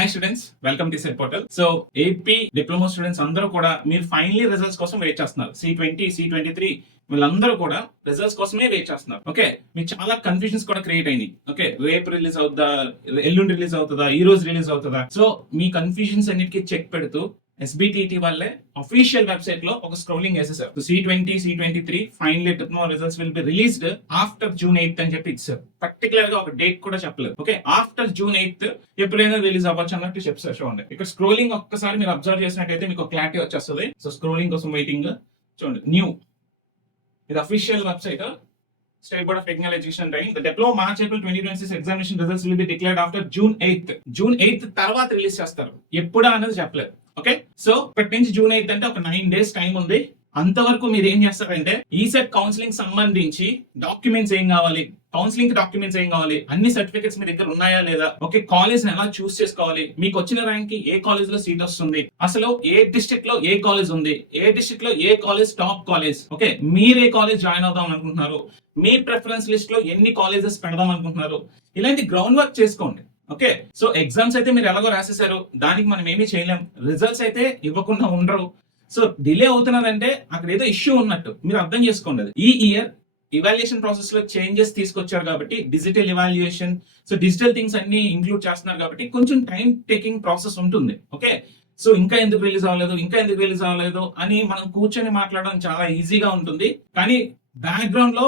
Hi students, welcome to set portal. So AP diploma students అందరూ కూడా మీరు finally results కోసం వెయిట్ చేస్తున్నారు. C20, C23 వీళ్ళందరూ కూడా రిజల్ట్స్ కోసమే వెయిట్ చేస్తున్నారు. ఓకే, మీకు చాలా కన్ఫ్యూజన్స్ కూడా క్రియేట్ అయినాయి. ఓకే, రేపు రిలీజ్ అవుతుందా, ఎల్లుండి రిలీజ్ అవుతుందా, ఈ రోజు రిలీజ్ అవుతుందా? సో మీ కన్ఫ్యూజన్స్ అన్నిటికీ చెక్ పెడుతూ SBTT వాళ్ళే అఫీషియల్ వెబ్సైట్ లో ఒక స్క్రోలింగ్ వేసేసారు. C20, C23 final diploma results will be released after June 8th అని చెప్పి ఇచ్చారు. పర్టికులర్ గా ఒక డేట్ కూడా చెప్పలేదు. ఓకే, ఆఫ్టర్ June 8th ఎప్పుడైనా రిలీజ్ అవ్వచ్చు అన్నట్టు చెప్తారు. చూడండి, ఇక్కడ స్క్రోలింగ్ ఒక్కసారి మీరు అబ్జర్వ్ చేసినట్టయితే మీకు క్లారిటీ వచ్చేస్తుంది. సో స్క్రోలింగ్ కోసం వెయిటింగ్. చూడండి, న్యూ, ఇది official website, State Board of Technical Education writing the diploma March April 2026 examination results will be declared after June 8th. June 8th తర్వాత రిలీజ్ చేస్తారు. ఎప్పుడా అనేది చెప్పలేదు. ఓకే, సో ఇప్పటి నుంచి June 8th అంటే ఒక 9 days టైం ఉంది. అంతవరకు మీరు ఏం చేస్తారంటే ఈసెట్ కౌన్సిలింగ్ సంబంధించి డాక్యుమెంట్స్ ఏం కావాలి, కౌన్సిలింగ్ డాక్యుమెంట్స్ ఏం కావాలి, అన్ని సర్టిఫికెట్స్ మీ దగ్గర ఉన్నాయా లేదా, ఓకే కాలేజ్ ఎలా చూస్ చేసుకోవాలి, మీకు వచ్చిన ర్యాంక్ కి ఏ కాలేజ్ లో సీట్ వస్తుంది, అసలు ఏ డిస్ట్రిక్ట్ లో ఏ కాలేజ్ ఉంది, ఏ డిస్ట్రిక్ట్ లో ఏ కాలేజ్ టాప్ కాలేజ్, ఓకే మీరు ఏ కాలేజ్ జాయిన్ అవుదాం అనుకుంటున్నారు, మీ ప్రిఫరెన్స్ లిస్ట్ లో ఎన్ని కాలేజెస్ పెడదాం అనుకుంటున్నారు, ఇలాంటి గ్రౌండ్ వర్క్ చేసుకోండి. ఓకే, సో ఎగ్జామ్స్ అయితే మీరు ఎలాగో రాసేసారు, దానికి మనం ఏమీ చేయలేం. రిజల్ట్స్ అయితే ఇవ్వకుండా ఉండరు. సో డిలే అవుతున్నదంటే అక్కడ ఏదో ఇష్యూ ఉన్నట్టు మీరు అర్థం చేసుకోండి. ఈ ఇయర్ ఇవాల్యుయేషన్ ప్రాసెస్ లో చేంజెస్ తీసుకొచ్చారు కాబట్టి digital evaluation, so digital things అన్ని ఇంక్లూడ్ చేస్తున్నారు కాబట్టి కొంచెం టైం టేకింగ్ ప్రాసెస్ ఉంటుంది. ఓకే, సో ఇంకా ఎందుకు రిలీజ్ అవ్వలేదు అని మనం కూర్చొని మాట్లాడడం చాలా ఈజీగా ఉంటుంది, కానీ బ్యాక్గ్రౌండ్ లో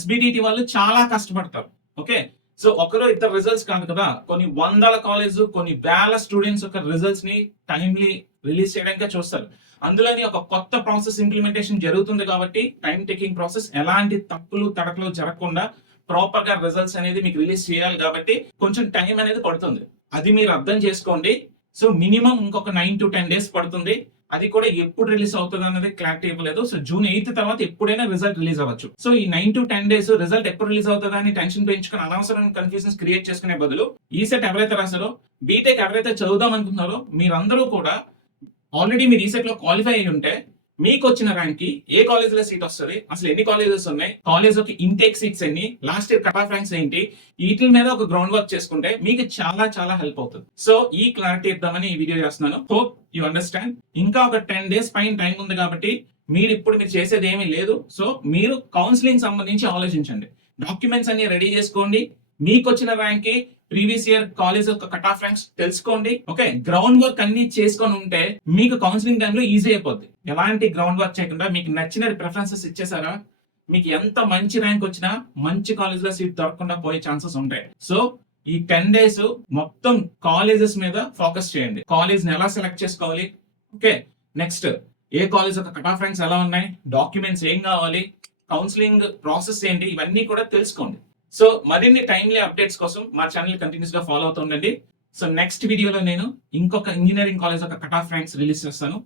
SBTT వాళ్ళు చాలా కష్టపడతారు. ఓకే, సో ఒకరు ఇద్దరు రిజల్ట్స్ కాదు కదా, కొన్ని వందల కాలేజ్, కొన్ని వేల స్టూడెంట్స్ యొక్క రిజల్ట్స్ ని టైమ్లీ రిలీజ్ చేయడానికే చూస్తారు. అందులోని ఒక కొత్త ప్రాసెస్ ఇంప్లిమెంటేషన్ జరుగుతుంది కాబట్టి టైం టేకింగ్ ప్రాసెస్, ఎలాంటి తప్పులు తడకలు జరగకుండా ప్రాపర్ గా రిజల్ట్స్ అనేది మీకు రిలీజ్ చేయాలి కాబట్టి కొంచెం టైం అనేది పడుతుంది. అది మీరు అర్థం చేసుకోండి. సో మినిమం ఇంకొక 9 to 10 days పడుతుంది. అది కూడా ఎప్పుడు రిలీజ్ అవుతుంది అన్నది క్లారిటీ ఇవ్వలేదు. సో June 8th తర్వాత ఎప్పుడైనా రిజల్ట్ రిలీజ్ అవ్వచ్చు. సో ఈ 9 to 10 days రిజల్ట్ ఎప్పుడు రిలీజ్ అవుతుందా అని టెన్షన్ పెంచుకుని అనవసరమైన కన్ఫ్యూజన్స్ క్రియేట్ చేసుకునే బదులు ఈసెట్ ఎవరైతే రాశారో, బీటెక్ ఎవరైతే చదువుదాం అనుకుంటున్నారో మీరందరూ కూడా ఆల్రెడీ మీరు ఈసెట్ లో క్వాలిఫై అయి ఉంటే మీకు వచ్చిన ర్యాంక్ కి ఏ కాలేజ్ లో సీట్ వస్తుంది, అసలు ఎన్ని కాలేజెస్ ఉన్నాయి, కాలేజ్ యొక్క ఇంటేక్ సీట్స్ ఎన్ని, last year cut off ranks ఏంటి, వీటి మీద ఒక గ్రౌండ్ వర్క్ చేసుకుంటే మీకు చాలా చాలా హెల్ప్ అవుతుంది. సో ఈ క్లారిటీ ఇద్దామని ఈ వీడియో చేస్తున్నాను. Hope you understand. ఇంకా ఒక 10 days పైన టైం ఉంది కాబట్టి మీరు చేసేది ఏమీ లేదు. సో మీరు కౌన్సిలింగ్ సంబంధించి ఆలోచించండి, డాక్యుమెంట్స్ అన్ని రెడీ చేసుకోండి, మీకు వచ్చిన ర్యాంక్ కి ప్రీవియస్ ఇయర్ కాలేజ్ యొక్క కట్ ఆఫ్ ర్యాంక్స్ తెలుసుకోండి. ఓకే, గ్రౌండ్ వర్క్ అన్ని చేసుకొని ఉంటే మీకు కౌన్సిలింగ్ టైంలో ఈజీ అయిపోద్ది. ఎలాంటి గ్రౌండ్ వర్క్ చేయకుండా మీకు నచ్చిన ప్రిఫరెన్సెస్ ఇచ్చేసారా, మీకు ఎంత మంచి ర్యాంక్ వచ్చినా మంచి కాలేజ్ లో సీట్ దొరకకుండా పోయే ఛాన్సెస్ ఉంటాయి. సో ఈ 10 days మొత్తం కాలేజెస్ మీద ఫోకస్ చేయండి. కాలేజ్ ని ఎలా సెలెక్ట్ చేసుకోవాలి, ఓకే నెక్స్ట్ ఏ కాలేజ్ యొక్క కట్ ఆఫ్ ర్యాంక్స్ ఎలా ఉన్నాయి, డాక్యుమెంట్స్ ఏం కావాలి, కౌన్సిలింగ్ ప్రాసెస్ ఏంటి, ఇవన్నీ కూడా తెలుసుకోండి. సో మరిన్ని టైమ్లీ అప్డేట్స్ కోసం మా ఛానల్ కంటిన్యూస్ గా ఫాలో అవుతుండండి. సో నెక్స్ట్ వీడియోలో నేను ఇంకొక ఇంజనీరింగ్ కాలేజ్ యొక్క కట్ ఆఫ్ ర్యాంక్స్ రిలీజ్ చేస్తాను.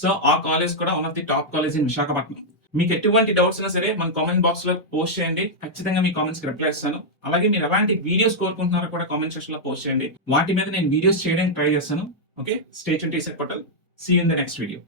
సో ఆ కాలేజ్ కూడా one of the top college in Visakhapatnam. మీకు ఎటువంటి డౌట్స్ ఉన్నా సరే మన కామెంట్ బాక్స్ లో పోస్ట్ చేయండి, ఖచ్చితంగా మీ కామెంట్స్ కి రిప్లై ఇస్తాను. అలాగే మీరు ఎలాంటి వీడియోస్ కోరుకుంటున్నారో కూడా కామెంట్ సెక్షన్ లో పోస్ట్ చేయండి, వాటి మీద నేను వీడియోస్ చేయడానికి ట్రై చేస్తాను. Okay, stay tuned to set portal. See you in the next video.